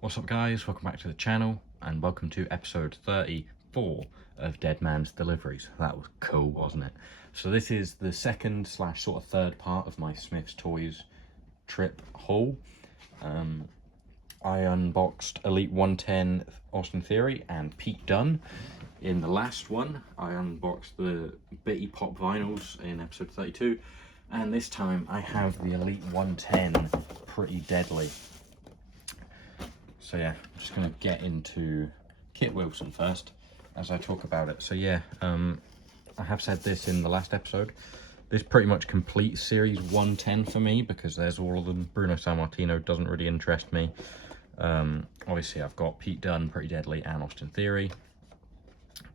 What's up guys, welcome back to the channel and welcome to episode 34 of Deadman's Deliveries. That was cool, wasn't it? So this is the second slash sort of third part of my Smyths Toys trip haul. I unboxed Elite 110 Austin Theory and Pete Dunne. In the last one I unboxed the Bitty Pop vinyls in episode 32, and this time I have the Elite 110 Pretty Deadly. So yeah, I'm just going to get into Kit Wilson first as I talk about it. So yeah, I have said this in the last episode. This pretty much completes series 110 for me because there's all of them. Bruno Sammartino doesn't really interest me. Obviously I've got Pete Dunne, Pretty Deadly and Austin Theory.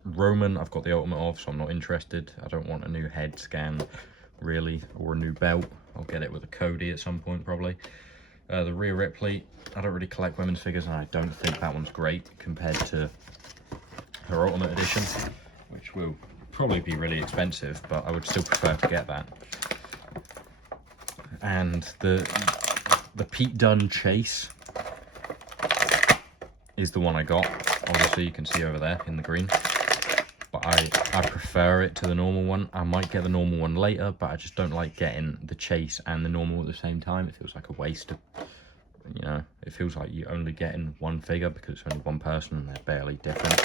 Roman I've got the ultimate of, so I'm not interested. I don't want a new head scan really, or a new belt. I'll get it with a Cody at some point probably. The Rhea Ripley, I don't really collect women's figures and I don't think that one's great compared to her Ultimate Edition, which will probably be really expensive, but I would still prefer to get that. And the Pete Dunne Chase is the one I got. Obviously you can see over there in the green. But I prefer it to the normal one. I might get the normal one later, but I just don't like getting the Chase and the normal at the same time. It feels like a waste of, you know, it feels like you're only getting one figure because it's only one person and they're barely different.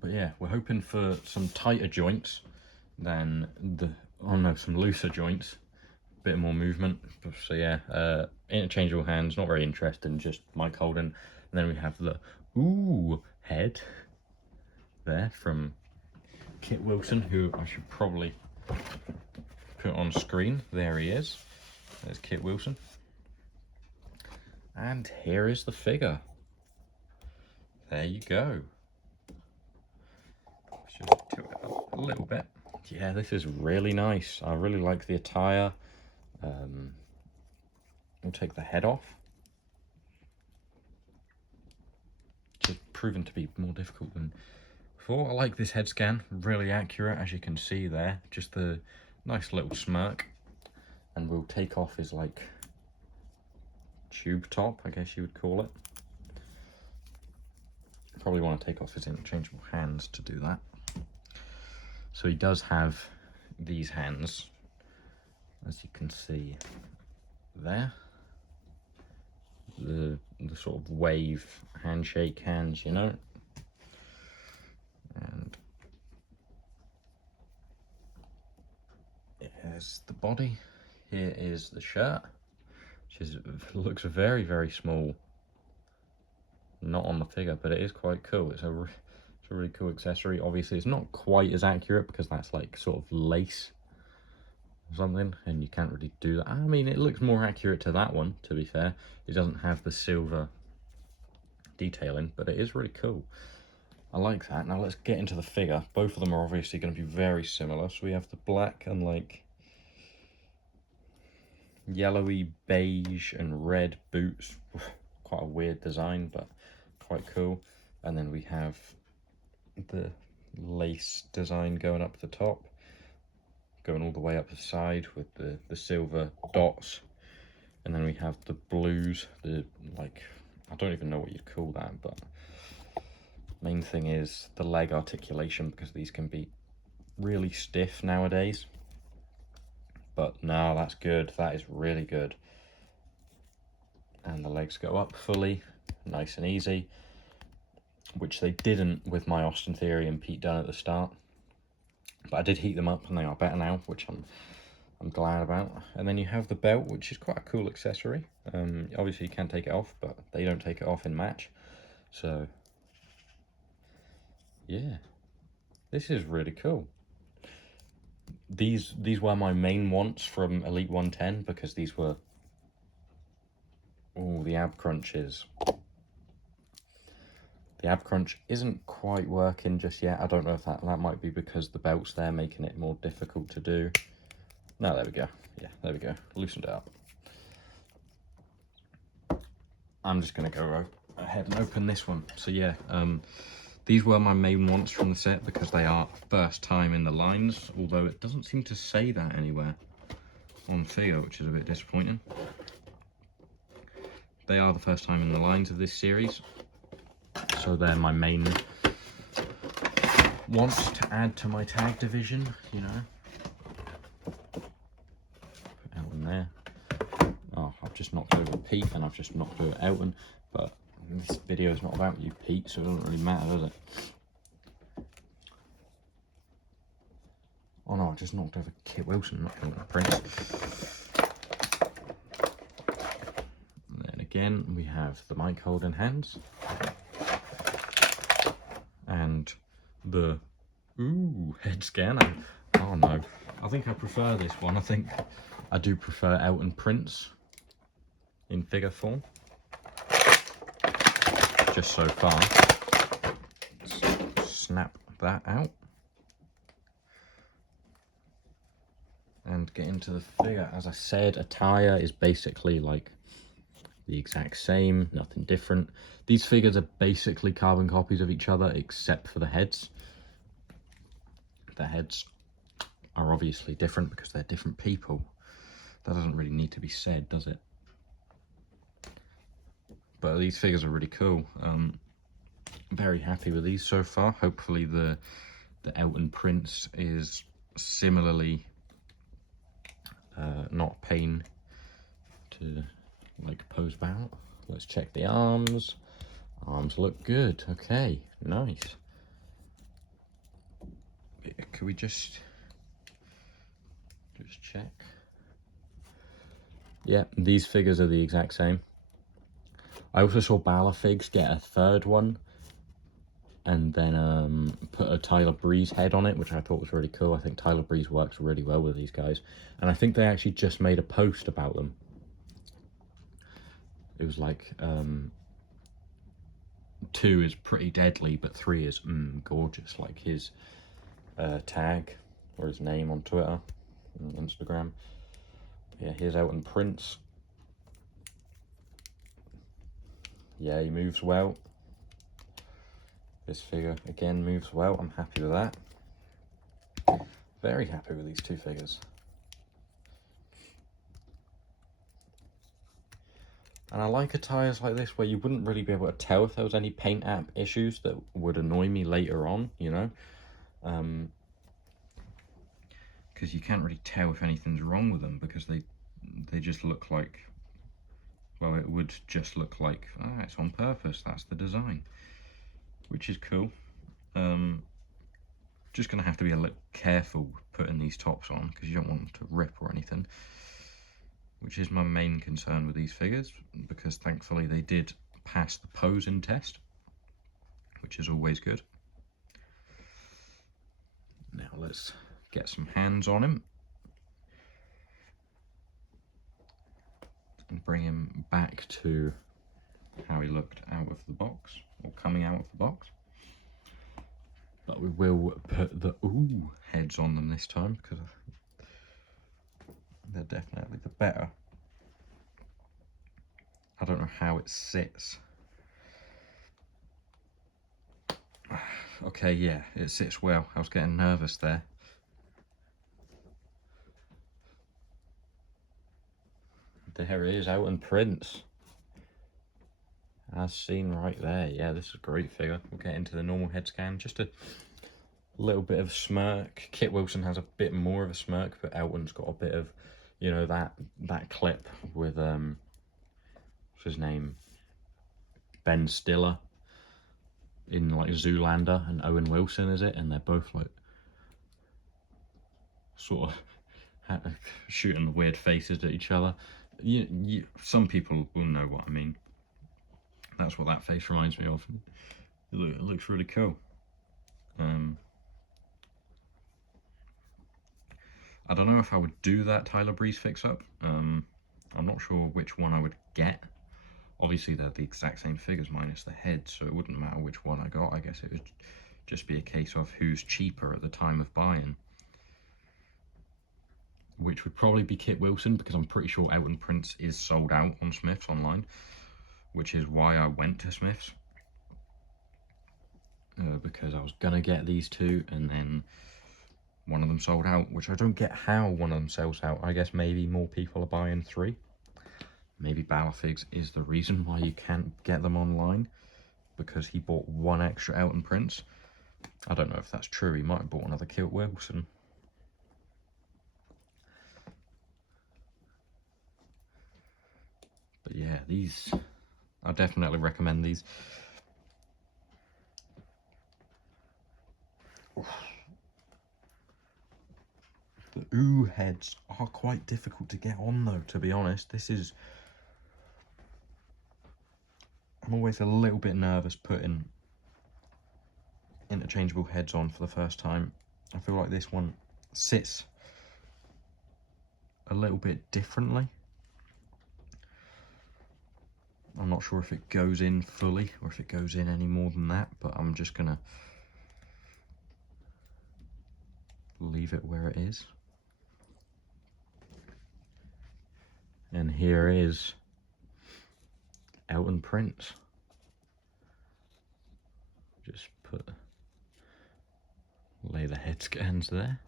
But yeah, we're hoping for some tighter joints than some looser joints, a bit more movement. So yeah, interchangeable hands, not very interesting, just Mike Holden. And then we have the head there from Kit Wilson, who I should probably put on screen. There he is. There's Kit Wilson. And here is the figure. There you go. Just tilt it up a little bit. Yeah, this is really nice. I really like the attire. We'll take the head off. It's proven to be more difficult than before. I like this head scan, really accurate as you can see there. Just the nice little smirk. And we'll take off his like tube top, I guess you would call it. Probably want to take off his interchangeable hands to do that. So he does have these hands, as you can see there. The sort of wave handshake hands, you know. And here's the body. Here is the shirt, which looks very, very small. Not on the figure, but it is quite cool. It's a really cool accessory. Obviously, it's not quite as accurate because that's like sort of lace or something, and you can't really do that. I mean, it looks more accurate to that one, to be fair. It doesn't have the silver detailing, but it is really cool. I like that. Now let's get into the figure. Both of them are obviously going to be very similar. So we have the black and like yellowy beige and red boots. Quite a weird design, but quite cool. And then we have the lace design going up the top, going all the way up the side with the silver dots. And then we have the blues, the like, I don't even know what you'd call that, but main thing is the leg articulation, because these can be really stiff nowadays. But no, that's good. That is really good. And the legs go up fully, nice and easy, which they didn't with my Austin Theory and Pete Dunne at the start. But I did heat them up and they are better now, which I'm glad about. And then you have the belt, which is quite a cool accessory. Obviously you can take it off, but they don't take it off in match. So yeah, this is really cool. These were my main wants from Elite 110 because these were, the ab crunches. The ab crunch isn't quite working just yet. I don't know if that might be because the belt's there making it more difficult to do. No, there we go. Yeah, there we go. Loosened it up. I'm just going to go ahead and open this one. So yeah, these were my main wants from the set because they are first time in the lines, although it doesn't seem to say that anywhere on figure, which is a bit disappointing. they are the first time in the lines of this series, so they're my main ones to add to my tag division, you know. Put Elton there. Oh, I've just knocked over Pete and I've just knocked over Elton, but this video is not about you, Pete, so it doesn't really matter, does it? Oh no, I just knocked over Kit Wilson, not Elton Prince. And then again, we have the mic holding hands. And the head scan. Oh no, I think I prefer this one. I think I do prefer Elton Prince in figure form, just so far. Let's snap that out and get into the figure. As I said, attire is basically like the exact same, nothing different. These figures are basically carbon copies of each other except for the heads. The heads are obviously different because they're different people. That doesn't really need to be said, does it? But these figures are really cool. Very happy with these so far. Hopefully the Elton Prince is similarly not pain to like pose about. Let's check the arms. Arms look good. Okay, nice. Could we just check? Yeah, these figures are the exact same. I also saw Balafigs get a third one and then put a Tyler Breeze head on it, which I thought was really cool. I think Tyler Breeze works really well with these guys. And I think they actually just made a post about them. It was like, 2 is pretty deadly, but 3 is gorgeous, like his tag or his name on Twitter and Instagram. Yeah, here's Elton Prince. Yeah, he moves well. This figure again moves well. I'm happy with that. Very happy with these two figures. And I like attires like this where you wouldn't really be able to tell if there was any paint app issues that would annoy me later on, you know. Because you can't really tell if anything's wrong with them because they just look like, well, it would just look like, it's on purpose, that's the design, which is cool. Just gonna have to be a little careful putting these tops on because you don't want them to rip or anything, which is my main concern with these figures, because thankfully they did pass the posing test, which is always good. Now let's get some hands on him and bring him back to how he looked out of the box, or coming out of the box. But we will put the heads on them this time because they're definitely the better. I don't know how it sits. Okay, yeah, it sits well. I was getting nervous there. There it is, Elton Prince. As seen right there. Yeah, this is a great figure. We'll get into the normal head scan. Just a little bit of smirk. Kit Wilson has a bit more of a smirk, but Elton's got a bit of, you know, that clip with what's his name, Ben Stiller in like Zoolander, and Owen Wilson, is it? And they're both like sort of shooting the weird faces at each other. Some people will know what I mean. That's what that face reminds me of. It looks really cool. I don't know if I would do that Tyler Breeze fix-up. I'm not sure which one I would get. Obviously they're the exact same figures minus the head, so it wouldn't matter which one I got. I guess it would just be a case of who's cheaper at the time of buying. Which would probably be Kit Wilson, because I'm pretty sure Elton Prince is sold out on Smyths online, which is why I went to Smyths. Because I was gonna get these two and then one of them sold out, which I don't get how one of them sells out. I guess maybe more people are buying 3. Maybe Balafigs is the reason why you can't get them online, because he bought one extra Elton Prince. I don't know if that's true. He might have bought another Kit Wilson. But yeah, these, I definitely recommend these. The ooh heads are quite difficult to get on though, to be honest. I'm always a little bit nervous putting interchangeable heads on for the first time. I feel like this one sits a little bit differently. I'm not sure if it goes in fully or if it goes in any more than that, but I'm just gonna leave it where it is. And here is Elton Prince. Just lay the head scans there.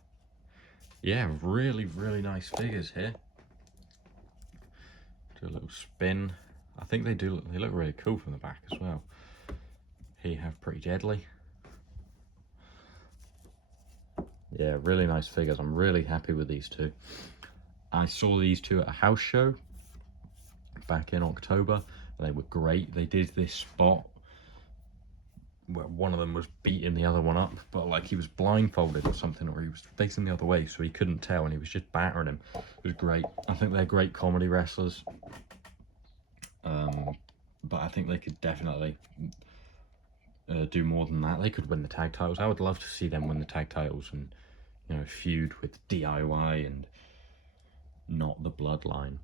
Yeah, really nice figures here. Do a little spin. I think they look really cool from the back as well. Here you have Pretty Deadly. Yeah, really nice figures. I'm really happy with these two. I saw these two at a house show back in October. They were great. They did this spot where one of them was beating the other one up, but like he was blindfolded or something, or he was facing the other way, so he couldn't tell, and he was just battering him. It was great. I think they're great comedy wrestlers. But I think they could definitely do more than that. They could win the tag titles. I would love to see them win the tag titles and, you know, feud with DIY and not the Bloodline.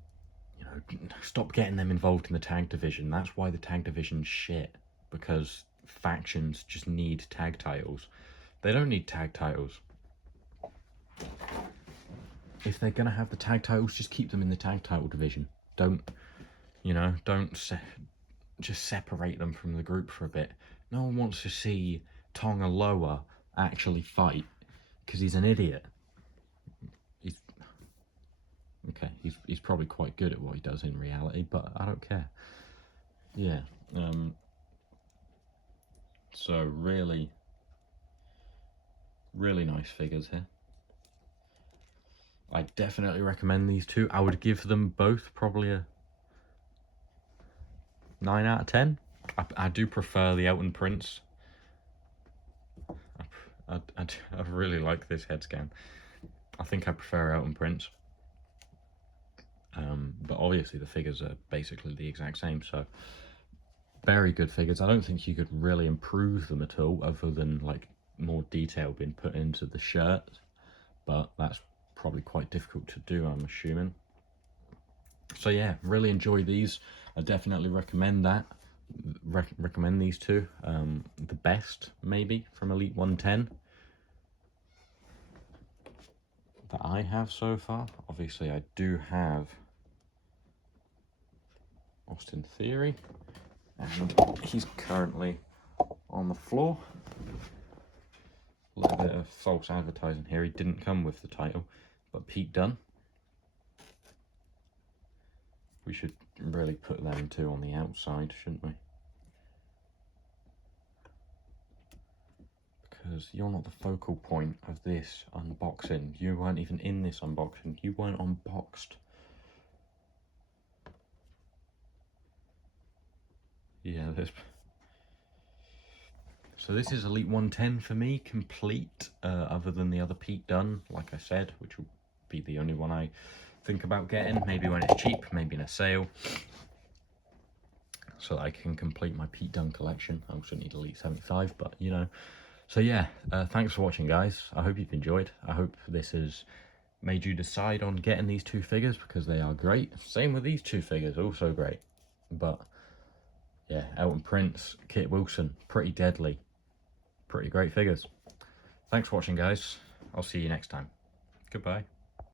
You know, stop getting them involved in the tag division. That's why the tag division's shit, because factions just need tag titles. They don't need tag titles. If they're gonna have the tag titles, just keep them in the tag title division. Don't just separate them from the group for a bit. No one wants to see Tonga Loa actually fight because he's an idiot. He's probably quite good at what he does in reality, but I don't care. Yeah. So really nice figures here. I definitely recommend these two. I would give them both probably a 9 out of 10. I do prefer the Elton Prince. I really like this head scan. I think I prefer Elton Prince. But obviously the figures are basically the exact same, so very good figures. I don't think you could really improve them at all, other than like more detail being put into the shirt, but that's probably quite difficult to do, I'm assuming. So yeah, really enjoy these. I definitely recommend that. Recommend these two. The best maybe from Elite 110 that I have so far. Obviously I do have Austin Theory, and he's currently on the floor. A little bit of false advertising here. He didn't come with the title, but Pete Dunne. We should really put them two on the outside, shouldn't we? Because you're not the focal point of this unboxing. You weren't even in this unboxing. You weren't unboxed. Yeah, so this is Elite 110 for me, complete, other than the other Pete Dunne, like I said, which will be the only one I think about getting, maybe when it's cheap, maybe in a sale, so that I can complete my Pete Dunne collection. I also need Elite 75, but you know. So yeah, thanks for watching, guys. I hope you've enjoyed. I hope this has made you decide on getting these two figures, because they are great. Same with these two figures, also great. But yeah, Elton Prince, Kit Wilson, Pretty Deadly. Pretty great figures. Thanks for watching, guys. I'll see you next time. Goodbye.